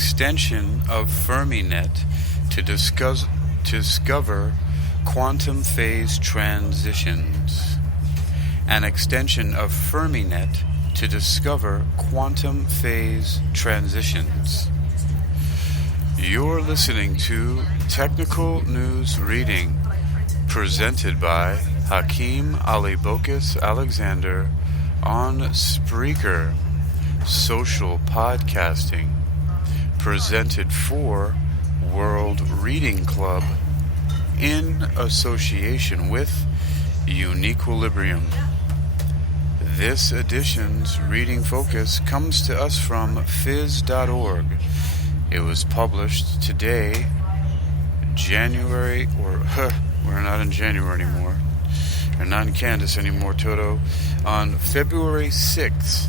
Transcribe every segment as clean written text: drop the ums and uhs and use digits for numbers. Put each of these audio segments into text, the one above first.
extension of FermiNet to discover quantum phase transitions. An extension of FermiNet to discover quantum phase transitions. You're listening to Technical News Reading, presented by Hakeem Ali Bokus Alexander on Spreaker, social podcasting, presented for World Reading Club in association with Uniquilibrium. This edition's reading focus comes to us from phys.org. It was published today, we're not in January anymore. We're not in Kansas anymore, Toto. On February 6th,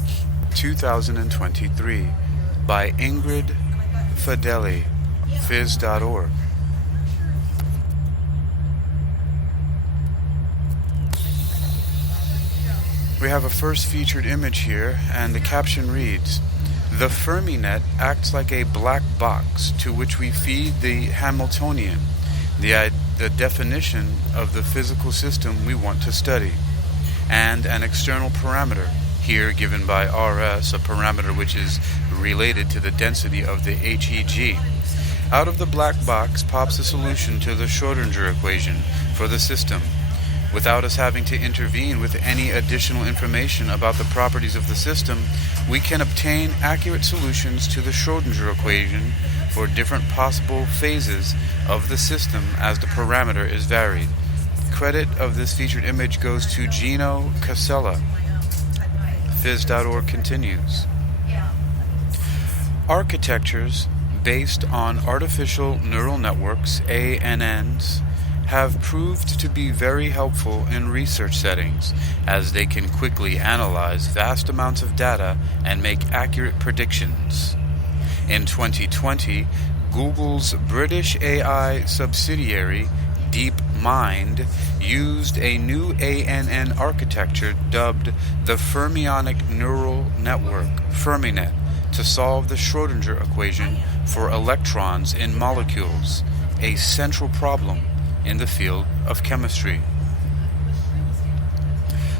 2023, by Ingrid Fideli, phys.org. We have a first featured image here, and the caption reads, "The FermiNet acts like a black box to which we feed the Hamiltonian, the definition of the physical system we want to study, and an external parameter, here given by Rs, a parameter which is related to the density of the HEG. Out of the black box pops a solution to the Schrodinger equation for the system. Without us having to intervene with any additional information about the properties of the system, we can obtain accurate solutions to the Schrodinger equation for different possible phases of the system as the parameter is varied." Credit of this featured image goes to Gino Casella. Phys.org continues. Architectures based on artificial neural networks, ANNs, have proved to be very helpful in research settings, as they can quickly analyze vast amounts of data and make accurate predictions. In 2020, Google's British AI subsidiary, DeepMind, used a new ANN architecture dubbed the Fermionic neural network, FermiNet, to solve the Schrodinger equation for electrons in molecules, a central problem in the field of chemistry.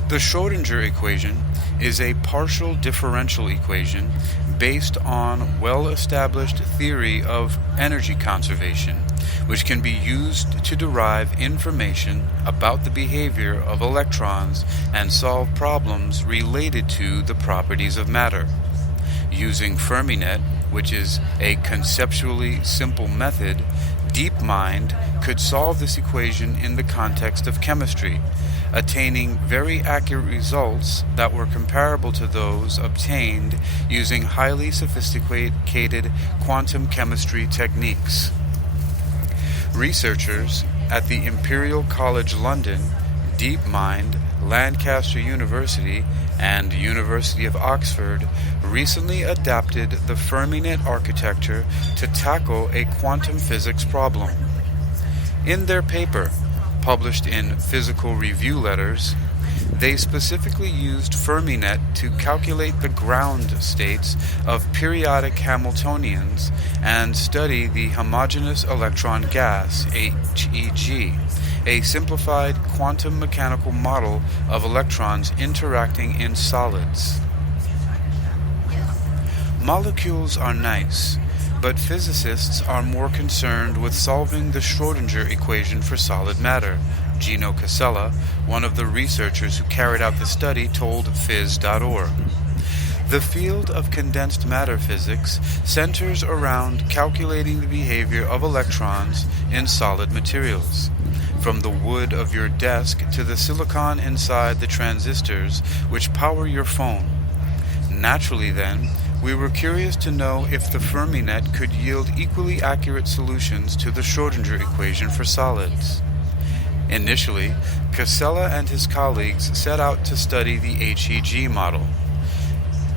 The Schrodinger equation is a partial differential equation based on well-established theory of energy conservation, which can be used to derive information about the behavior of electrons and solve problems related to the properties of matter. Using FermiNet, which is a conceptually simple method, DeepMind could solve this equation in the context of chemistry, attaining very accurate results that were comparable to those obtained using highly sophisticated quantum chemistry techniques. Researchers at the Imperial College London, DeepMind, Lancaster University, and University of Oxford recently adapted the FermiNet architecture to tackle a quantum physics problem. In their paper, published in Physical Review Letters, they specifically used FermiNet to calculate the ground states of periodic Hamiltonians and study the homogeneous electron gas, HEG, a simplified quantum mechanical model of electrons interacting in solids. Molecules are nice, but physicists are more concerned with solving the Schrodinger equation for solid matter, Gino Casella, one of the researchers who carried out the study, told phys.org. The field of condensed matter physics centers around calculating the behavior of electrons in solid materials, from the wood of your desk to the silicon inside the transistors which power your phone. Naturally, then, we were curious to know if the FermiNet could yield equally accurate solutions to the Schrodinger equation for solids. Initially, Casella and his colleagues set out to study the HEG model.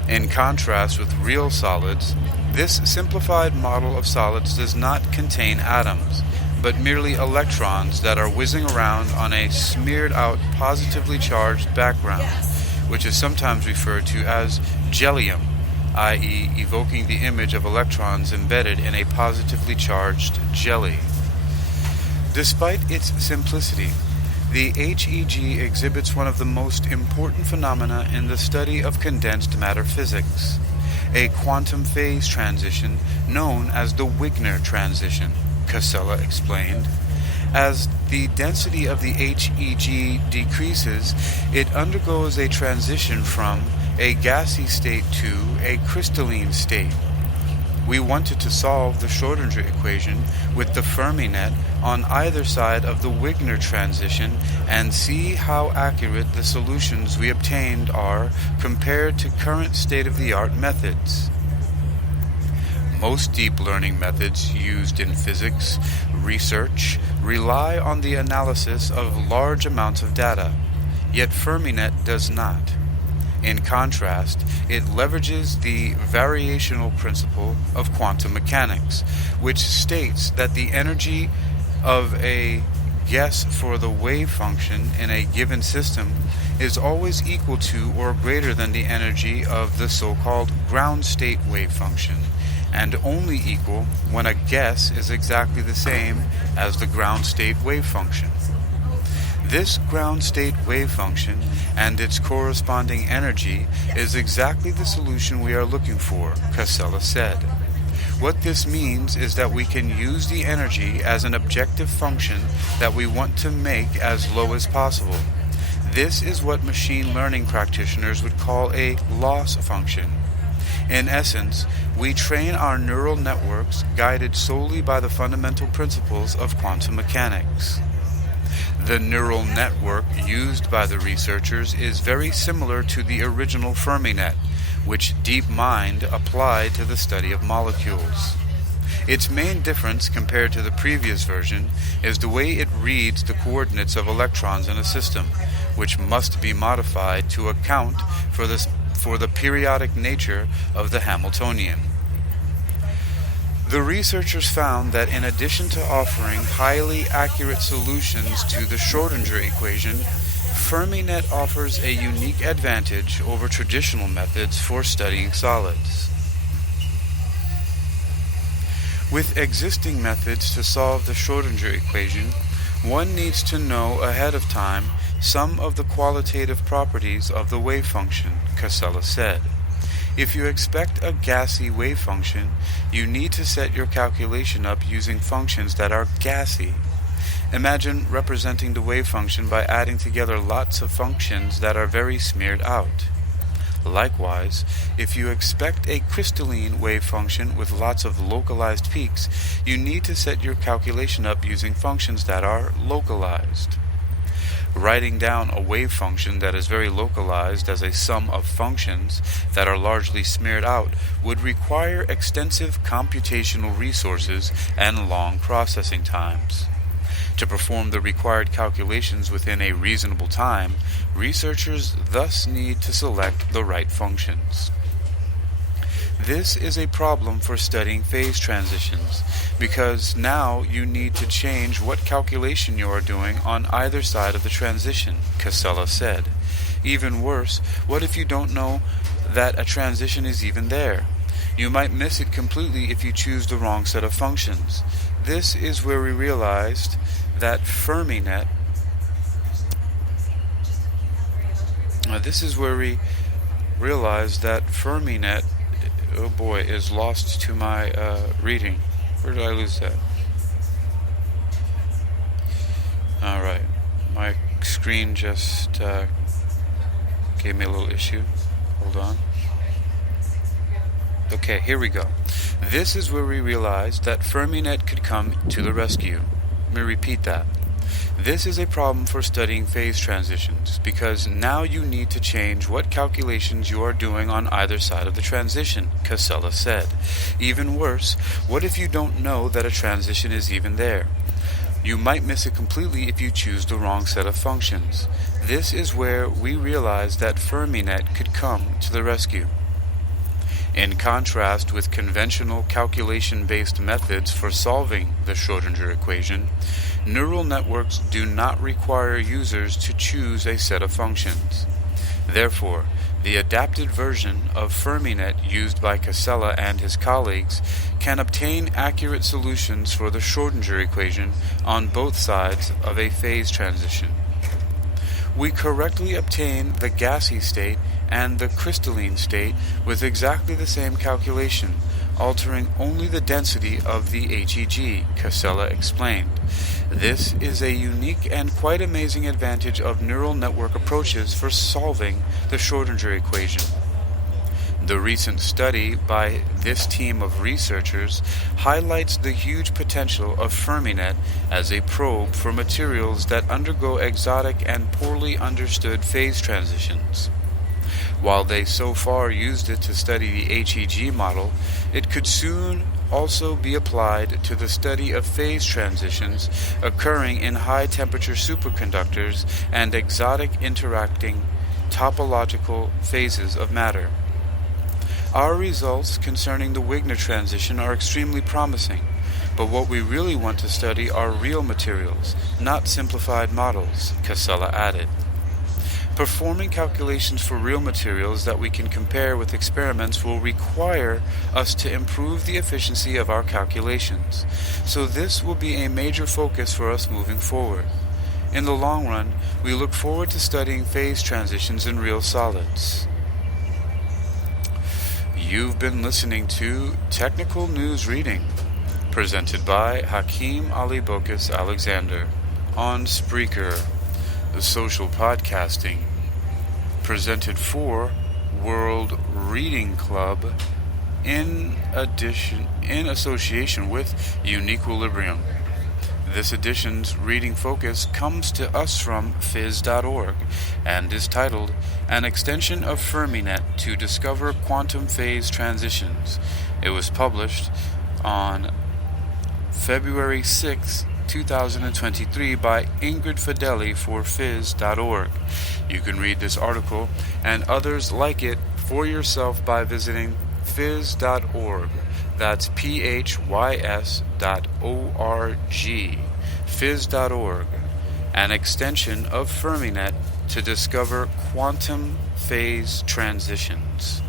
In contrast with real solids, this simplified model of solids does not contain atoms, but merely electrons that are whizzing around on a smeared-out positively charged background, which is sometimes referred to as jellium, i.e., evoking the image of electrons embedded in a positively charged jelly. Despite its simplicity, the HEG exhibits one of the most important phenomena in the study of condensed matter physics, a quantum phase transition known as the Wigner transition, Casella explained. As the density of the HEG decreases, it undergoes a transition from a gassy state to a crystalline state. We wanted to solve the Schrodinger equation with the FermiNet on either side of the Wigner transition and see how accurate the solutions we obtained are compared to current state-of-the-art methods. Most deep learning methods used in physics research rely on the analysis of large amounts of data, yet FermiNet does not. In contrast, it leverages the variational principle of quantum mechanics, which states that the energy of a guess for the wave function in a given system is always equal to or greater than the energy of the so-called ground state wave function, and only equal when a guess is exactly the same as the ground state wave function. This ground state wave function and its corresponding energy is exactly the solution we are looking for, Casella said. What this means is that we can use the energy as an objective function that we want to make as low as possible. This is what machine learning practitioners would call a loss function. In essence, we train our neural networks guided solely by the fundamental principles of quantum mechanics. The neural network used by the researchers is very similar to the original FermiNet, which DeepMind applied to the study of molecules. Its main difference compared to the previous version is the way it reads the coordinates of electrons in a system, which must be modified to account for the periodic nature of the Hamiltonian. The researchers found that in addition to offering highly accurate solutions to the Schrodinger equation, FermiNet offers a unique advantage over traditional methods for studying solids. With existing methods to solve the Schrodinger equation, one needs to know ahead of time some of the qualitative properties of the wave function, Casella said. If you expect a gassy wave function, you need to set your calculation up using functions that are gassy. Imagine representing the wave function by adding together lots of functions that are very smeared out. Likewise, if you expect a crystalline wave function with lots of localized peaks, you need to set your calculation up using functions that are localized. Writing down a wave function that is very localized as a sum of functions that are largely smeared out would require extensive computational resources and long processing times. To perform the required calculations within a reasonable time, researchers thus need to select the right functions. This is a problem for studying phase transitions, because now you need to change what calculation you are doing on either side of the transition, Casella said. Even worse, what if you don't know that a transition is even there? You might miss it completely if you choose the wrong set of functions. This is where we realized that FermiNet oh boy, is lost to my reading. Where did I lose that? Alright, my screen just gave me a little issue. Hold on. Okay, here we go. This is where we realized that FermiNet could come to the rescue. Let me repeat that. This is a problem for studying phase transitions, because now you need to change what calculations you are doing on either side of the transition, Casella said. Even worse, what if you don't know that a transition is even there? You might miss it completely if you choose the wrong set of functions. This is where we realized that FermiNet could come to the rescue. In contrast with conventional calculation-based methods for solving the Schrodinger equation, neural networks do not require users to choose a set of functions. Therefore, The adapted version of FermiNet used by Casella and his colleagues can obtain accurate solutions for the Schrodinger equation on both sides of a phase transition. We correctly obtain the gassy state and the crystalline state with exactly the same calculation, altering only the density of the HEG, Casella explained. This is a unique and quite amazing advantage of neural network approaches for solving the Schrodinger equation. The recent study by this team of researchers highlights the huge potential of FermiNet as a probe for materials that undergo exotic and poorly understood phase transitions. While they so far used it to study the HEG model, it could soon also be applied to the study of phase transitions occurring in high-temperature superconductors and exotic interacting topological phases of matter. Our results concerning the Wigner transition are extremely promising, but what we really want to study are real materials, not simplified models, Casella added. Performing calculations for real materials that we can compare with experiments will require us to improve the efficiency of our calculations, so this will be a major focus for us moving forward. In the long run, we look forward to studying phase transitions in real solids. You've been listening to Technical News Reading, presented by Hakeem Ali Bokus Alexander on Spreaker, the social podcasting, presented for World Reading Club in association with Uniquilibrium. This edition's reading focus comes to us from phys.org and is titled An Extension of FermiNet to Discover Quantum Phase Transitions. It was published on February 6, 2023 by Ingrid Fideli for phys.org. You can read this article and others like it for yourself by visiting phys.org. That's phys.org. Phys.org, an extension of FermiNet to discover quantum phase transitions.